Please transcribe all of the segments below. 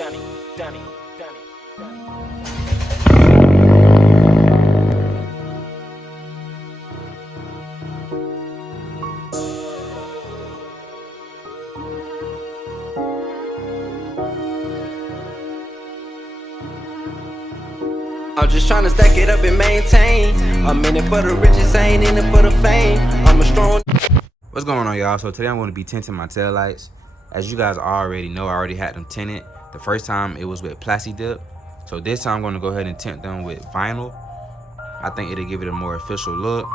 I'm just trying to stack it up and maintain. I'm in it for the riches, I ain't in it for the fame. I'm a strong. What's going on, y'all? So today I'm going to be tinting my taillights. As you guys already know, I already had them tinted. The first time it was with Plasti Dip. So this time I'm going to go ahead and tint them with vinyl. I think it'll give it a more official look.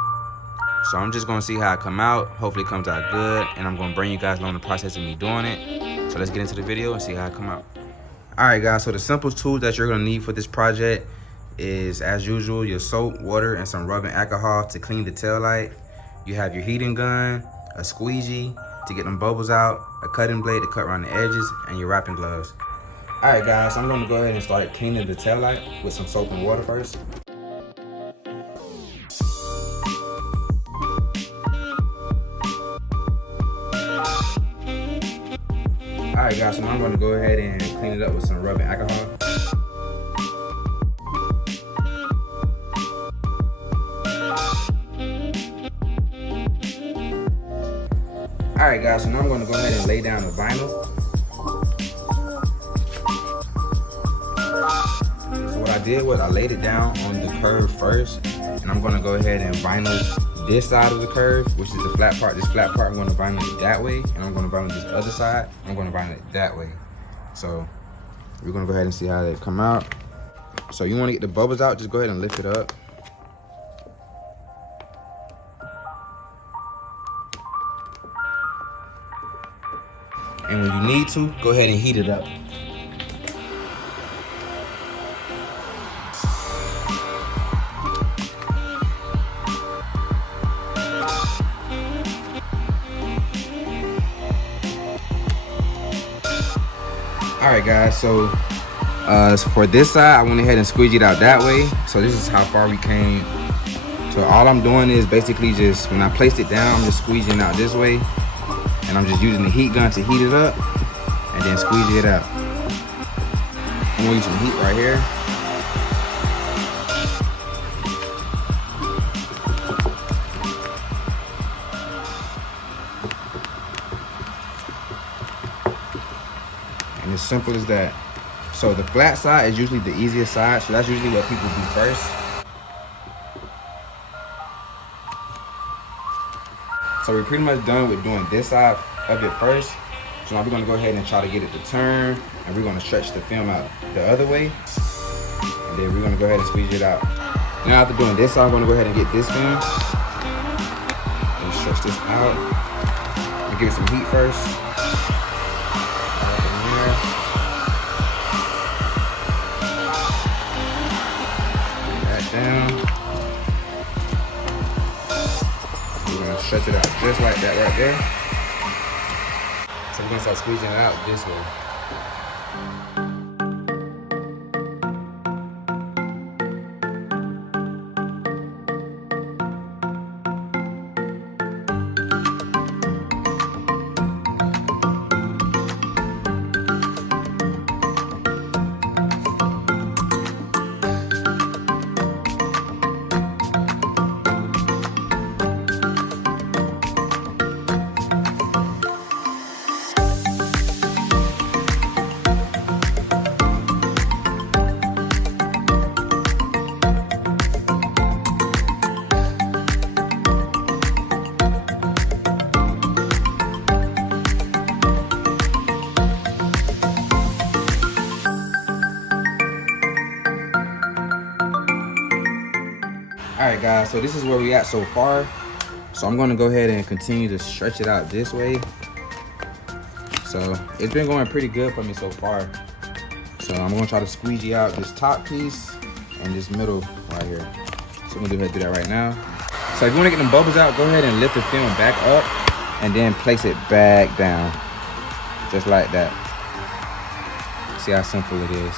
So I'm just going to see how it come out. Hopefully it comes out good. And I'm going to bring you guys along the process of me doing it. So let's get into the video and see how it come out. Alright guys, so the simplest tools that you're going to need for this project is, as usual, your soap, water, and some rubbing alcohol to clean the tail light. You have your heating gun, a squeegee to get them bubbles out, a cutting blade to cut around the edges, and your wrapping gloves. Alright guys, so I'm going to go ahead and start cleaning the tail light with some soap and water first. Alright guys, so now I'm going to go ahead and clean it up with some rubbing alcohol. Alright guys, so now I'm going to go ahead and lay down the vinyl. So what I did was I laid it down on the curve first, and I'm going to go ahead and vinyl this side of the curve, which is the flat part. This flat part I'm going to vinyl it that way, and I'm going to vinyl this other side, I'm going to vinyl it that way. So we're going to go ahead and see how they come out. So you want to get the bubbles out, just go ahead and lift it up. And when you need to, go ahead and heat it up. Alright guys, so for this side, I went ahead and squeeged it out that way. So this is how far we came. So all I'm doing is basically just, when I placed it down, I'm just squeezing out this way. And I'm just using the heat gun to heat it up and then squeeze it out. I'm gonna use some heat right here. And as simple as that. So the flat side is usually the easiest side, so that's usually what people do first. So we're pretty much done with doing this side of it first. So now we're gonna go ahead and try to get it to turn, and we're gonna stretch the film out the other way. And then we're gonna go ahead and squeeze it out. Now after doing this side, I'm gonna go ahead and get this film and stretch this out. And give it some heat first. That down. Stretch it out just like that right there. So we're gonna start squeezing it out this way. Alright guys, so this is where we at so far. So I'm gonna go ahead and continue to stretch it out this way. So it's been going pretty good for me so far. So I'm gonna try to squeegee out this top piece and this middle right here. So I'm gonna go ahead and do that right now. So if you wanna get them bubbles out, go ahead and lift the film back up and then place it back down. Just like that. See how simple it is.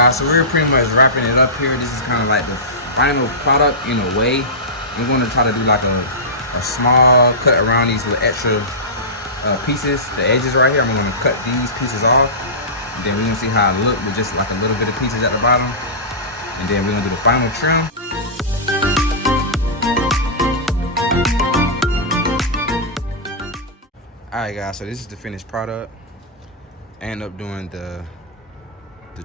guys, so we're pretty much wrapping it up here. This is kind of like the final product in a way. I'm going to try to do like a small cut around these little extra pieces, the edges right here. I'm going to cut these pieces off, and then we're going to see how it looks with just like a little bit of pieces at the bottom, and then we're going to do the final trim. Alright guys, so this is the finished product. I end up doing the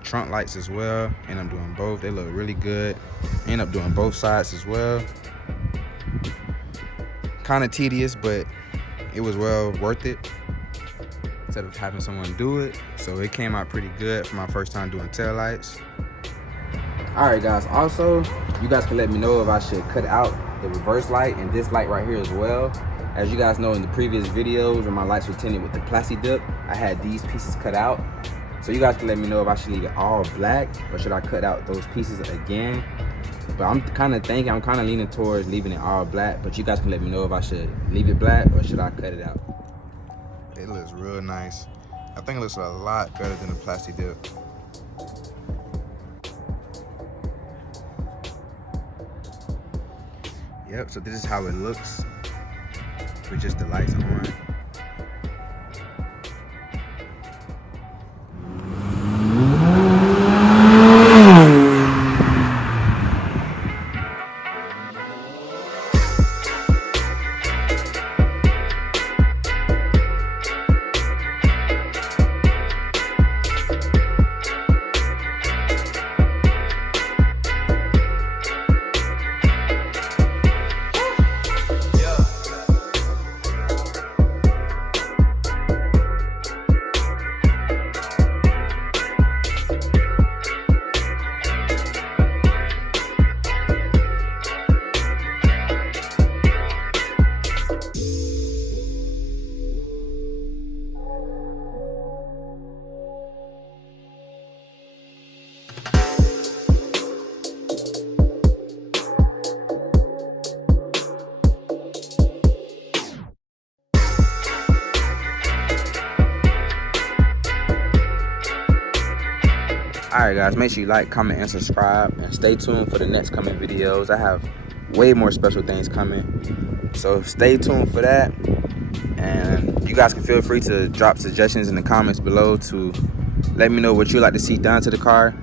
trunk lights as well, and I'm doing both. They look really good. End up doing both sides as well. Kind of tedious, but it was well worth it instead of having someone do it. So it came out pretty good for my first time doing tail lights. Alright guys, also you guys can let me know if I should cut out the reverse light and this light right here as well. As you guys know, in the previous videos when my lights were tinted with the plasti dip, I had these pieces cut out. So you guys can let me know if I should leave it all black or should I cut out those pieces again. But I'm kind of leaning towards leaving it all black, but you guys can let me know if I should leave it black or should I cut it out. It looks real nice. I think it looks a lot better than the plasti dip. Yep, so this is how it looks with just the lights on. Alright guys, make sure you like, comment, and subscribe, and stay tuned for the next coming videos. I have way more special things coming, so stay tuned for that. And you guys can feel free to drop suggestions in the comments below to let me know what you'd like to see done to the car.